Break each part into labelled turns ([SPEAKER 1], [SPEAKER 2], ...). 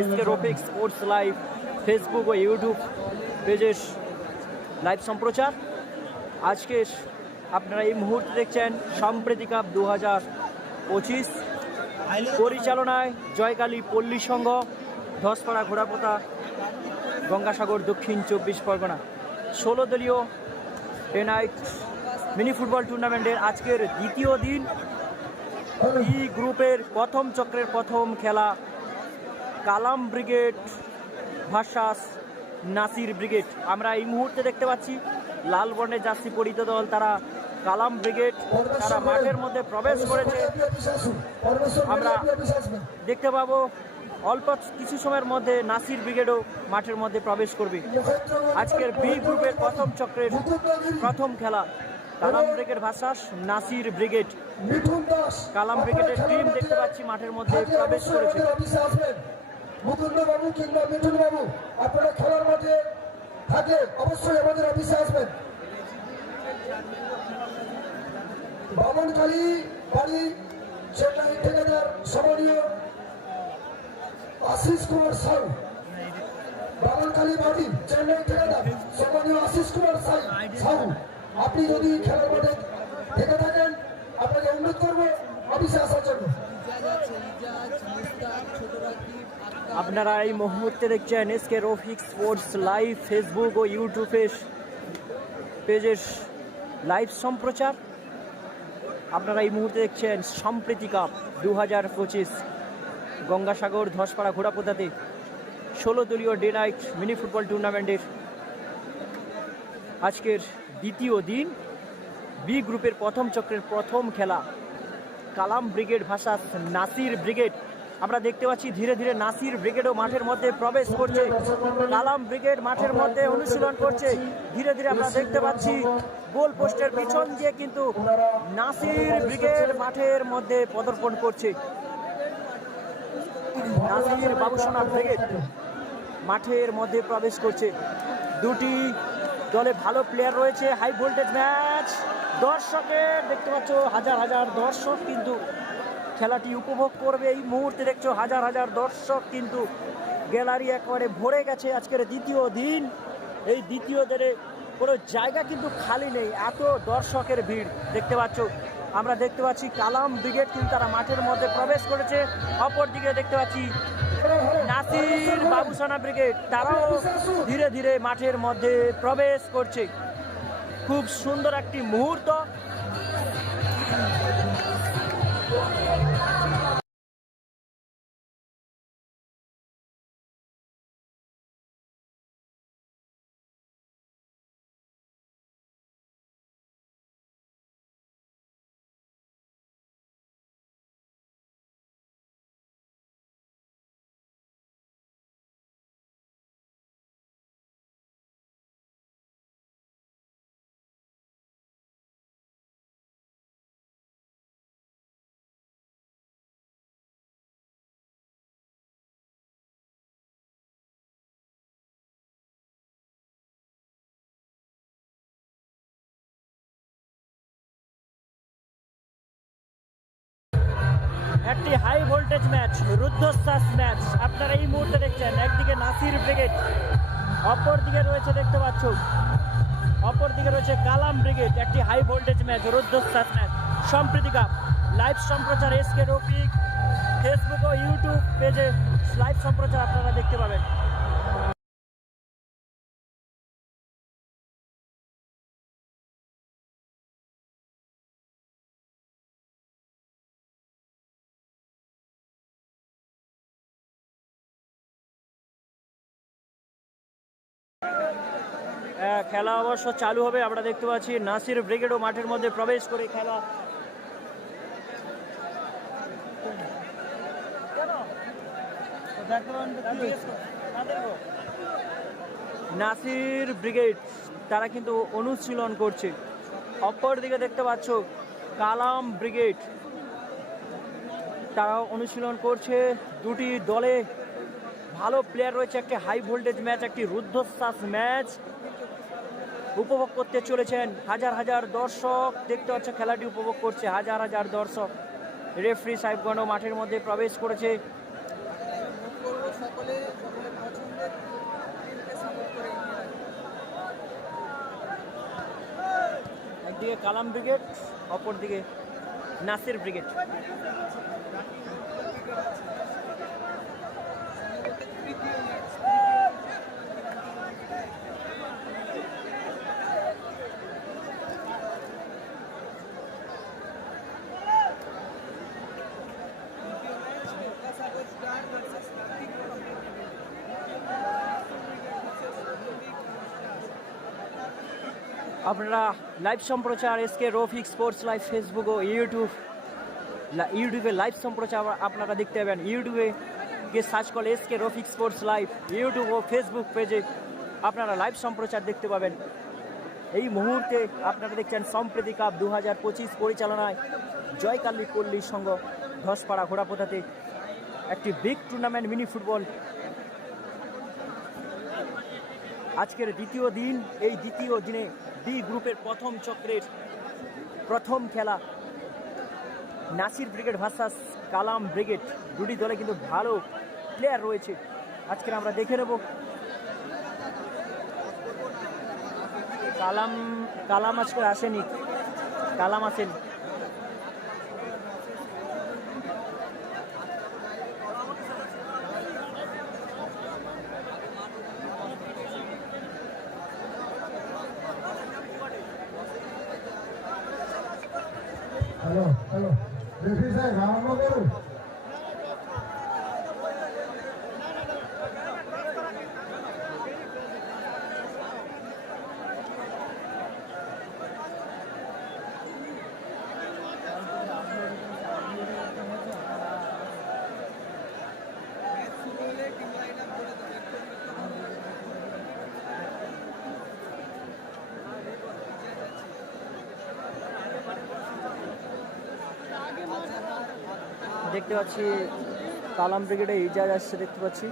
[SPEAKER 1] SK sports live Facebook ও YouTube পেজের live সম্প্রচার। আজকে আপনারা এই মুহূর্তে দেখছেন সম্প্রীতি কাপ দু হাজার পঁচিশ। পরিচালনায় জয়কালী পল্লী সংঘ, ধসপাড়া ঘোড়াপোতা, গঙ্গাসাগর দক্ষিণ চব্বিশ পরগনা। ষোলো দলীয় নাইট মিনি ফুটবল টুর্নামেন্টের আজকের দ্বিতীয় দিন। ই গ্রুপের প্রথম চক্রের প্রথম খেলা Kalam brigade versus Nasir brigade. আমরা এই মুহূর্তে দেখতে পাচ্ছি লাল বর্ণের জার্সি পরিহিত দল তারা কালাম ব্রিগেড তারা মাঠের মধ্যে প্রবেশ করেছে। আমরা দেখতে পাবো অল্প কিছু সময়ের মধ্যে নাসির ব্রিগেডও মাঠের মধ্যে প্রবেশ করবে। আজকের বি গ্রুপের প্রথম চক্রের প্রথম খেলা Kalam brigade versus Nasir brigade. Kalam ব্রিগেডের টিম দেখতে পাচ্ছি মাঠের মধ্যে প্রবেশ করেছে।
[SPEAKER 2] অফিসে আসবেন মুকুন্দ বাবু কিংবা মিঠুন বাবু আপনারা খেলার মাঠে থাকলে অবশ্যই আমাদের অফিসে আসবেন। বামনকালী বাড়ি, চেন্নাই ঠিকাদার, সমনীয় আশিস কুমার সাউ। বামনকালী বাড়ি, চেন্নাই ঠিকাদার, সমনীয় আশিস কুমার সাউ। সাউ, আপনি যদি খেলার মাঠে থেকে থাকেন, আপনাকে অনুরোধ করব অফিসে আসার জন্য।
[SPEAKER 1] আপনারা এই মুহূর্তে দেখছেন SK Rafiq sports live Facebook ও ইউটিউবে পেজের লাইভ সম্প্রচার। আপনারা এই মুহূর্তে দেখছেন সম্প্রীতি কাপ দু হাজার পঁচিশ গঙ্গাসাগর, ধসপাড়া ঘোড়াপোতাতে ষোলো দলীয় ডে নাইট মিনি ফুটবল টুর্নামেন্টের আজকের দ্বিতীয় দিন। বি গ্রুপের প্রথম চক্রের প্রথম খেলা। Kalam brigade versus Nasir brigade. আমরা দেখতে পাচ্ছি ধীরে ধীরে নাসির ব্রিগেডও মাঠের মধ্যে প্রবেশ করছে। কালাম ব্রিগেড মাঠের মধ্যে অনুশীলন করছে। ধীরে ধীরে আমরা দেখতে পাচ্ছি গোল পোস্টের পিছন দিয়ে কিন্তু নাসির ব্রিগেড মাঠের মধ্যে পদার্পণ করছে। নাসির বাবুসোনা ব্রিগেড মাঠের মধ্যে প্রবেশ করছে। দুটি দলে ভালো প্লেয়ার রয়েছে হাই ভোল্টেজ ম্যাচ দর্শকের, দেখতে পাচ্ছ, হাজার হাজার দর্শক কিন্তু খেলাটি উপভোগ করবে। এই মুহূর্তে দেখছ হাজার হাজার দর্শক কিন্তু গ্যালারি একেবারে ভরে গেছে আজকের দ্বিতীয় দিন। এই দ্বিতীয় দিনে কোনো জায়গা কিন্তু খালি নেই, এত দর্শকের ভিড়। দেখতে পাচ্ছ, আমরা দেখতে পাচ্ছি কালাম ব্রিগেড কিন্তু তারা মাঠের মধ্যে প্রবেশ করেছে। অপর দিকে দেখতে পাচ্ছি নাসির বাবুসানা ব্রিগেড, তারাও ধীরে ধীরে মাঠের মধ্যে প্রবেশ করছে। খুব সুন্দর একটি মুহূর্ত। একটি হাই ভোল্টেজ ম্যাচ রুদ্ধশ্বাস ম্যাচ আপনারা এই মুহূর্তে দেখছেন, একদিকে নাসির ব্রিগেড অপর দিকে রয়েছে দেখতে পাচ্ছ অপর দিকে রয়েছে কালাম ব্রিগেড একটি হাই ভোল্টেজ ম্যাচ রুদ্ধশ্বাস ম্যাচ সম্প্রীতি কাপ লাইভ সম্প্রচার এসকে রফিক ফেসবুক ও ইউটিউব পেজে লাইভ সম্প্রচার আপনারা দেখতে পাবেন। খেলা অবশ্য চালু হবে, আমরা দেখতে পাচ্ছি নাসির ব্রিগেডও মাঠের মধ্যে প্রবেশ করে খেলা। নাসির ব্রিগেড, তারা কিন্তু অনুশীলন করছে। অপর দিকে দেখতে পাচ্ছ কালাম ব্রিগেড, তারাও অনুশীলন করছে দুটি দলে। ভালো প্লেয়ার রয়েছে একটি হাই ভোল্টেজ ম্যাচ একটি রুদ্ধশ্বাস ম্যাচ উপভোগ করতে চলেছেন হাজার হাজার দর্শক। দেখতে পাচ্ছে খেলাটি উপভোগ করছে হাজার হাজার দর্শক। রেফরি সাহেবগণও মাঠের মধ্যে প্রবেশ করেছে। একদিকে কালাম ব্রিগেড, অপরদিকে নাসির ব্রিগেড। আপনারা লাইভ সম্প্রচার SK Rafiq sports live Facebook ও ইউটিউব ইউটিউবে লাইভ সম্প্রচার আপনারা দেখতে পাবেন। ইউটিউবে গিয়ে সার্চ করলে SK Rafiq sports live YouTube ও ফেসবুক পেজে আপনারা লাইভ সম্প্রচার দেখতে পাবেন। এই মুহূর্তে আপনারা দেখছেন সম্প্রীতি কাপ দু হাজার পঁচিশ পরিচালনায় জয়কালী পল্লী সংঘ, ধসপাড়া ঘোড়াপোতাতে একটি বিগ টুর্নামেন্ট মিনি ফুটবল আজকের দ্বিতীয় দিন, এই দ্বিতীয় দিনে বি গ্রুপের প্রথম চক্রের প্রথম খেলা। Nasir brigade versus Kalam brigade দুটি দলে কিন্তু ভালো প্লেয়ার রয়েছে। আজকের আমরা দেখে নেব। কালাম কালাম আজকে আসেনি। কালাম আসেন। দেখতে পাচ্ছি কালাম ব্রিগেডে ইজাজ আসছে দেখতে পাচ্ছি।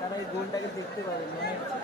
[SPEAKER 1] তারা এই গোলটাকে দেখতে পাবেন মানে কালকের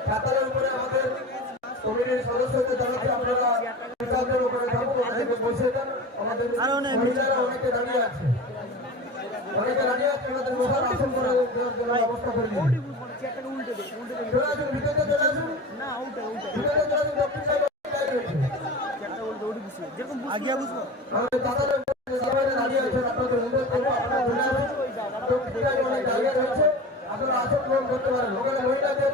[SPEAKER 2] কাতারের উপরে আমাদের কমিটির সদস্যদের জানাচ্ছি আপনারা কাতারের উপরে যাব ওনাদেরকে বসে যান আমাদের মহিলারা অনেকে দাঁড়িয়ে আছে। অনেকে দাঁড়িয়ে আছে ওনাদের বসার আসন করে দেওয়ার জন্য ব্যবস্থা করে দিন। চলে আসুন ভিতরে চলে আসুন। ভিতরে চলে আসুন
[SPEAKER 1] উল্টে বুঝছি যেরকম আগে বুঝব
[SPEAKER 2] আমাদের কাতারের উপরে সবাই দাঁড়িয়ে আছেন আপনাদের অনুরোধ করব আপনারা চলে আসুন। দক্ষিণ সাইডে অনেক জায়গা রয়েছে আপনারা আসন গ্রহণ করতে পারেন। ওখানে মহিলাদের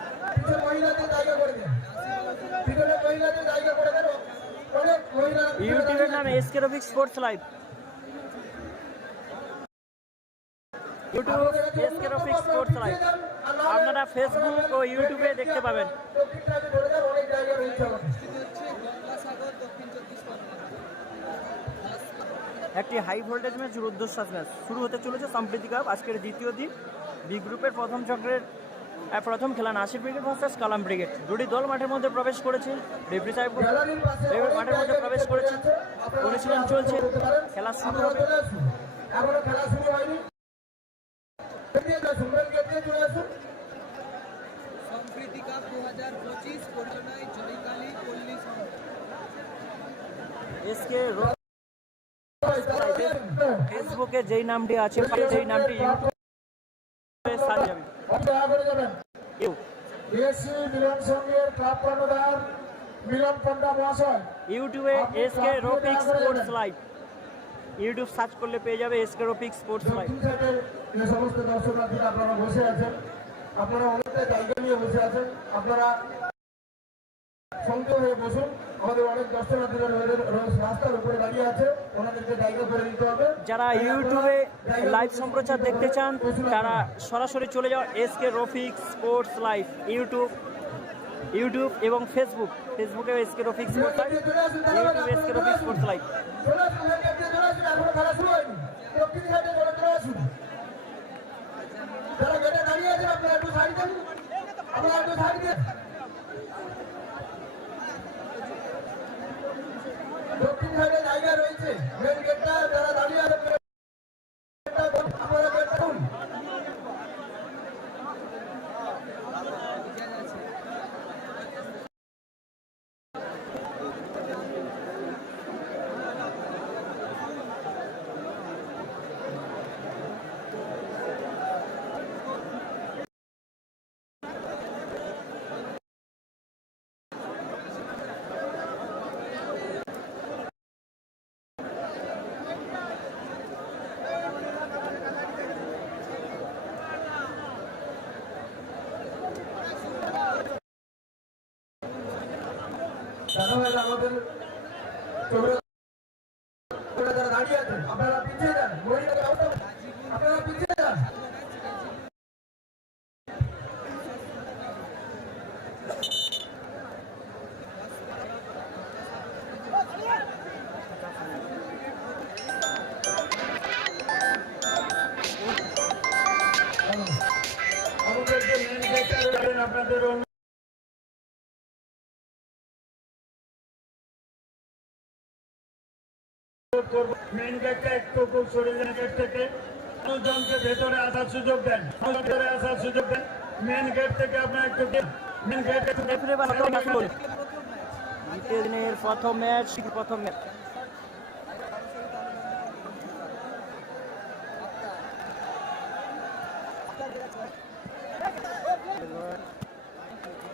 [SPEAKER 2] পিছনে মহিলাদের জায়গা করে দেন। পিছনে মহিলাদের জায়গা করে দেন। অনেক মহিলা
[SPEAKER 1] ইউটিউবের নাম SK Rafiq sports live. YouTube SK Rafiq sports live. আপনারা ফেসবুক ও ইউটিউবে দেখতে পাবেন। একটি হাই ভোল্টেজ ম্যাচ রুদ্ধশ্বাস ম্যাচ শুরু হতে চলেছে সম্প্রীতি কাপ আজকের দ্বিতীয় দিন। বি গ্রুপের প্রথম চক্রের প্রথম খেলা Nasir brigade versus Kalam brigade. দুটি দল মাঠের মধ্যে প্রবেশ করেছে। রেফরি সাহেব মাঠের মধ্যে প্রবেশ করেছে। অনুশীলন চলছে। খেলা শুরু হবে।
[SPEAKER 2] এখনও খেলা শুরু হয়নি।
[SPEAKER 3] সম্প্রীতি কাপ দু হাজার পঁচিশ পরিচালনায় জয়কালী পল্লী
[SPEAKER 1] এসকে ফেসবুকে যেই নামটি আছে সেই নামটি ইউটিউবে সার্চ যাবে
[SPEAKER 2] আপনি দয়া করে যাবেন
[SPEAKER 1] ইউ
[SPEAKER 2] বিএসসি মিলন সংঘের ক্লাব কর্ণধার মিলন পন্ডা মহাশয়।
[SPEAKER 1] ইউটিউবে SK Rafiq sports live. YouTube search করলে পেয়ে যাবে এসকে রোপিক স্পোর্টস লাইভ।
[SPEAKER 2] যে সমস্ত দর্শনার্থীরা আপনারা বসে আছেন আপনারা অনেকটা জায়গা নিয়ে বসে আছেন। আপনারা সঙ্গে হয়ে বসুন। আমাদের অনেক দর্শনার্থীরা রাস্তার উপরে দাঁড়িয়ে আছে। ওনাদেরকে জায়গা করে দিতে হবে।
[SPEAKER 1] যারা ইউটিউবে লাইভ সম্প্রচার দেখতে চান তারা সরাসরি চলে যাও SK Rafiq sports live YouTube YouTube এবং ফেসবুক। ফেসবুকে এসকে রফিক স্পোর্টস লাইভ ইউটিউবে এসকে রফিক স্পোর্টস লাইভ
[SPEAKER 2] যারা গেটে দাঁড়িয়ে আছেন আপনারা একটু সাইড দেন। আপনারা একটু সাইড দেন দক্ষিণ সাইডে জায়গা রয়েছে মেন গেটটা যারা দাঁড়িয়ে আছেন গেটটা বন্ধ- আপনারা গেটটা খুলুন। গেল আমাদের মেন গেটটা একটু খুব সরে যান গেট থেকে মানুষজনকে ভেতরে আসার সুযোগ দেন। ভেতরে আসার সুযোগ দেন। মেন গেট থেকে আপনার একটু মেন গেট
[SPEAKER 1] প্রথম ম্যাচ প্রথম ম্যাচ